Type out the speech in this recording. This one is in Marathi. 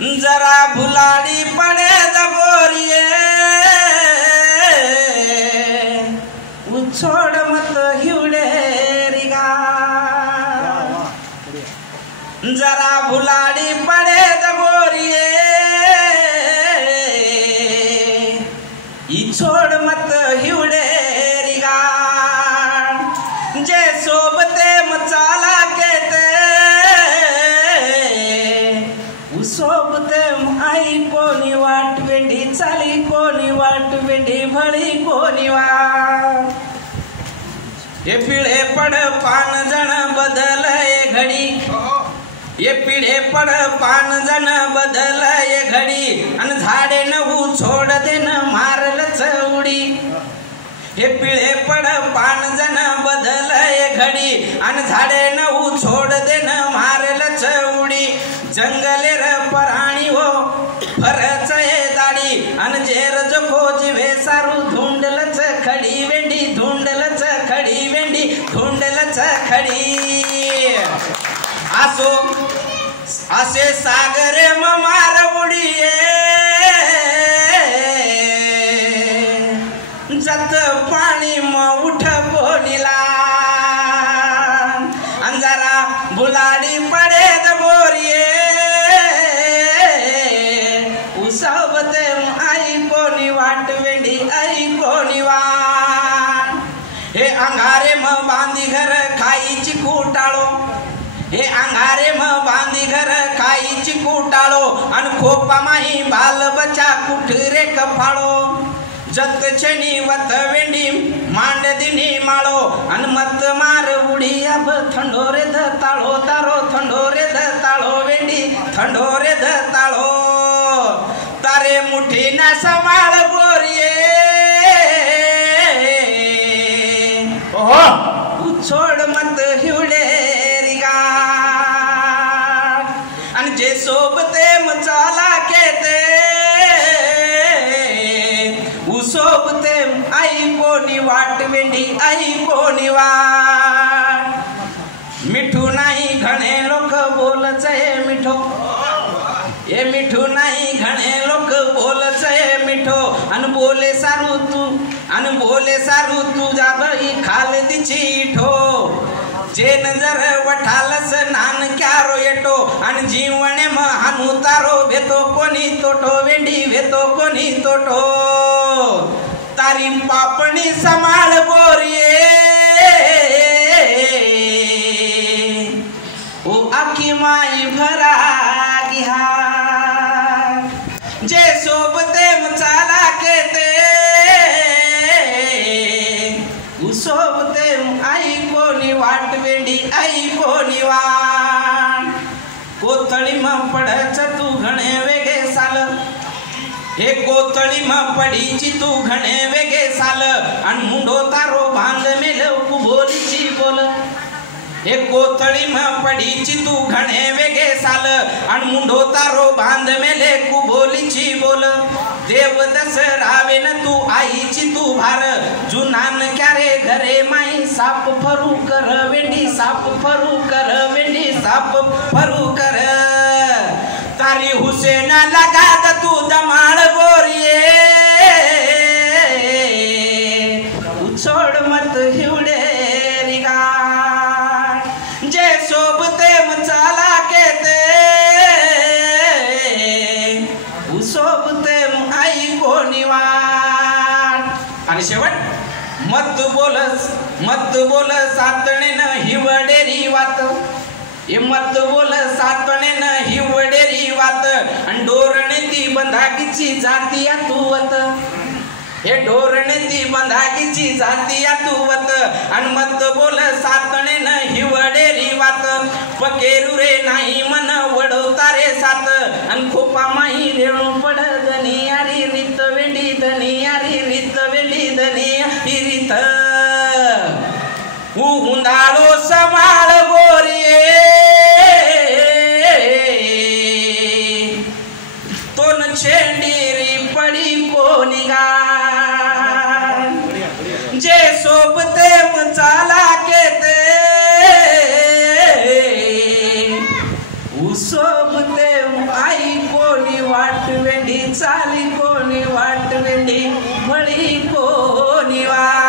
जरा भुलाडी पड़े दबोरिए छोड़ मत हिवड़े रिगा जरा भुलाडी पड़े दबोरिए छोड़ मत हिवड़े रिगा जे सोबते मचाला कहते सोबते आई कोणी वाट वेंडी चाली कोणी वाट वेंडी भळी कोणी वाट ये पिढे पड पान जण बदल ये घडी ये पिढे पड पान जण बदल ये घडी अन झाडे नवू छोड देन मारलच उडी हे पिढे पड पान जण बदल ये घडी अन झाडे नवू छोड देन मारलच उडी जंगले र पराणी हो फरच ये दाडी अन जेर जो खोजवे सारू धुंडलच खडी वेंडी धुंडलच खडी वेंडी धुंडलच खडी आसो असे सागरे मार उडीये जत पाणी म उठ कोणीला अंजरा भुलाडी पडे दबोरिये उसबते आई कोणी वाट वेंडी आई कोणी वाट हे अंगारे म बांधी घर खाईची कुटाळो हे अंगारे म बांधी घर खाईची कुटाळो अन खोपा माही बाल बचा कुठरे कफाळो जत छनी वत वेंडी मांड दिनी माळो अन मत मार उडी अब थंडोरे ध ताळो तारो थंडोरे ध ताळो वेंडी थंडोरे ध ताळो तारे मुठी ना समाळ गोरिये ओहो छोड मत हिवडे रिगा अन जे सोबते मचाला केते सोबते आई कोणी वाट वेंडी आई कोणी वाट मिठू नाही घणे लोक बोलच ये मिठो ये मिठू नाही घणे लोक बोलच ये मिठो अन बोले सारू तू जा बाई खाल दिची ठो जे नजर वठालस नान क्यारो येटो अन जीवणे म हानू तारो भेतो कोणी तोटो वेंडी भेतो कोणी तोटो तारी पापणी समाळ बोरिये ओ आखी माई भरा गिहा जे सोबते मचाला केते सोबते आई कोणी वाट वेंडी आई कोणी वाट कोथळी म पडच तू घणे वेगे साल हे कोथळी म पडीची तू घणे वेगे साल अन मुंडो तारो बांध मेल बोलीची बोल हे कोथळी म पडीची तू घणे वेगे साल अन मुंडो तारो बांध मेले कुबोलीची बोल देव दसरावेन तू आईची तू भार जुनान क्यारे घरे माई साप फरू कर वेंडी साप फरू कर वेंडी साप फरू कर तारी हुसेन लगाद तू दमाळ गोरिये छोड मत हिवडे रिगा जे सोबते मचाला केते सोबते आई कोणी वाट आणि शेवट मत बोल सातणे न हिवडेरी वात ये मत बोल सातणे न हिवडेरी वात आणि डोरणे ती बंधाकीची जाती तुवत हे डोरणे ती बंधाकीची जाती तुवत आणि मत बोल सातणे न हिवडेरी वात पकेरू रे नाही मन वडवता रे सात आणि खोपा माही रेणू पड धनियारी रीत वेंडी धनियारी रीत वेंडी धनियारी रीत उंदाळो समाळ गोरिये तोन छेंडीरी पडी कोणी गा जे सोबते मचाला केते उसोबते वेंडी चाली कोणी वाट वेंडी भळी कोणी वा